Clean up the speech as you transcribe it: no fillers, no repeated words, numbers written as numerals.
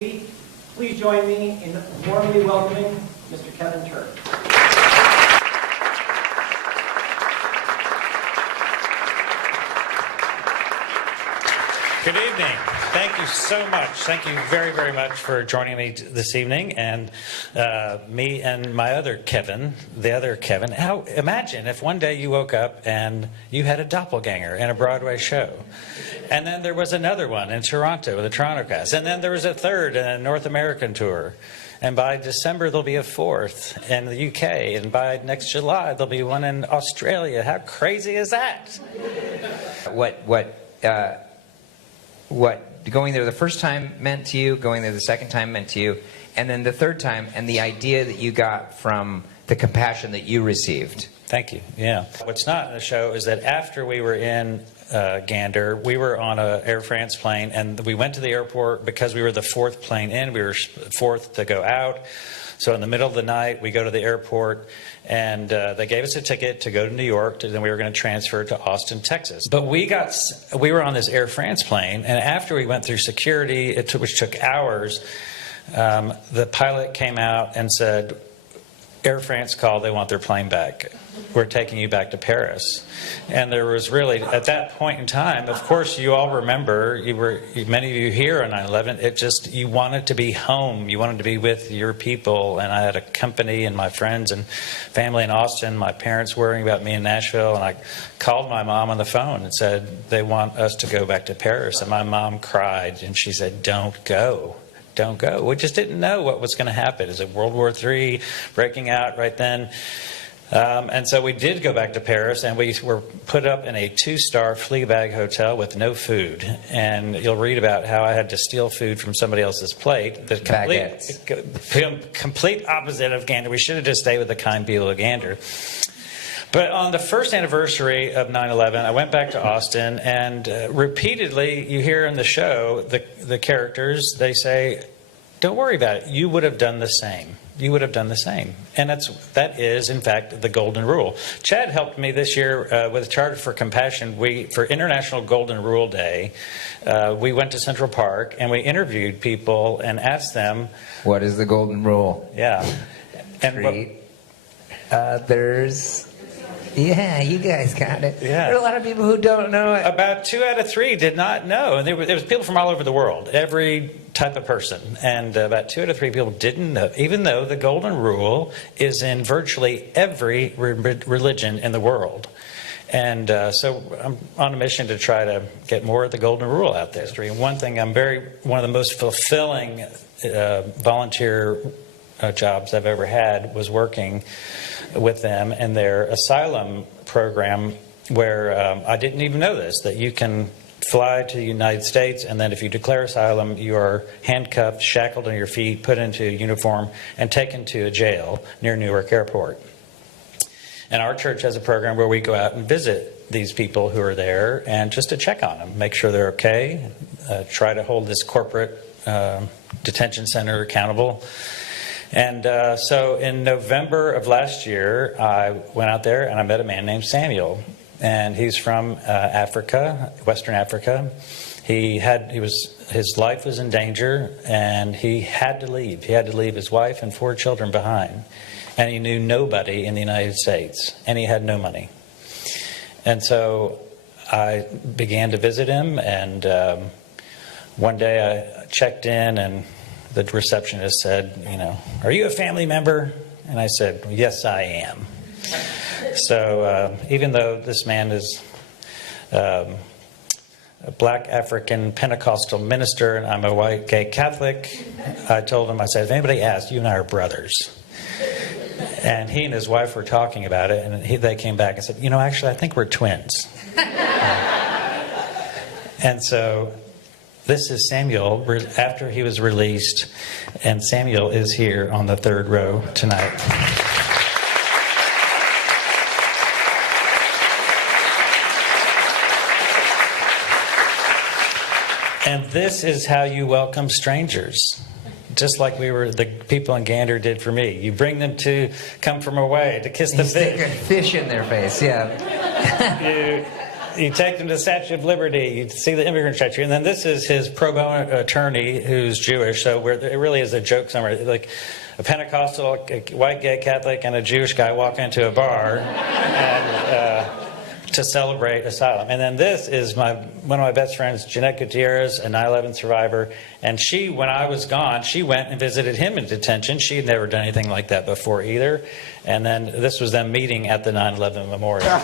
Please join me in warmly welcoming Mr. Kevin Tuerff. Good evening. Thank you so much. Thank you very, very much for joining me this evening. And me and my other Kevin, the other Kevin. Imagine if one day you woke up and you had a doppelganger in a Broadway show. And then there was another one in Toronto with the Toronto cast. And then there was a third in a North American tour. And by December, there'll be a fourth in the UK. And by next July, there'll be one in Australia. How crazy is that? What going there the first time meant to you, going there the second time meant to you, and then the third time, and the idea that you got from the compassion that you received. Thank you. Yeah. What's not in the show is that after we were in Gander, we were on an Air France plane, and we went to the airport because we were the fourth plane in. We were fourth to go out. So in the middle of the night, we go to the airport, and they gave us a ticket to go to New York, and then we were going to transfer to Austin, Texas. But we were on this Air France plane, and after we went through security, which took hours, the pilot came out and said, Air France called, they want their plane back. We're taking you back to Paris. And there was really, at that point in time, of course, you all remember, many of you here on 9/11, you wanted to be home. You wanted to be with your people. And I had a company and my friends and family in Austin, my parents worrying about me in Nashville. And I called my mom on the phone and said, they want us to go back to Paris. And my mom cried and she said, don't go. Don't go. We just didn't know what was going to happen. Is it World War III breaking out right then? And so we did go back to Paris, and we were put up in a 2-star flea bag hotel with no food. And you'll read about how I had to steal food from somebody else's plate. The complete opposite of Gander. We should have just stayed with the kind people of Gander. But on the first anniversary of 9/11, I went back to Austin, and repeatedly you hear in the show, the characters, they say, don't worry about it. You would have done the same. You would have done the same. And that is, in fact, the golden rule. Chad helped me this year with Charter for Compassion. For International Golden Rule Day, we went to Central Park, and we interviewed people and asked them, what is the golden rule? Yeah. And treat others. Yeah, you guys got it. Yeah. There are a lot of people who don't know it. About 2 out of 3 did not know. And there was people from all over the world, every type of person. And about 2 out of 3 people didn't know, even though the golden rule is in virtually every religion in the world. And so I'm on a mission to try to get more of the golden rule out there. And one thing one of the most fulfilling volunteer jobs I've ever had was working with them in their asylum program, where I didn't even know this, that you can fly to the United States, and then if you declare asylum, you are handcuffed, shackled on your feet, put into a uniform, and taken to a jail near Newark Airport. And our church has a program where we go out and visit these people who are there, and just to check on them, make sure they're okay, try to hold this corporate detention center accountable. And so in November of last year, I went out there and I met a man named Samuel. And he's from Africa, Western Africa. His life was in danger, and he had to leave. He had to leave his wife and 4 children behind. And he knew nobody in the United States, and he had no money. And so I began to visit him, and one day I checked in, and the receptionist said, are you a family member? And I said, yes, I am. So even though this man is a black African Pentecostal minister and I'm a white gay Catholic, I told him, I said, if anybody asks, you and I are brothers. And he and his wife were talking about it, and they came back and said, actually, I think we're twins. And so this is Samuel after he was released, and Samuel is here on the 3rd row tonight. And this is how you welcome strangers. Just like the people in Gander did for me. You bring them to come from away to kiss the fish. Stick a fish in their face, yeah. You take them to the Statue of Liberty. You see the immigrant statue, and then this is his pro bono attorney who's Jewish. So it really is a joke somewhere, like a Pentecostal, a white gay Catholic, and a Jewish guy walk into a bar and to celebrate asylum. And then this is one of my best friends, Jeanette Gutierrez, a 9/11 survivor. And she, when I was gone, she went and visited him in detention. She had never done anything like that before either. And then this was them meeting at the 9/11 memorial.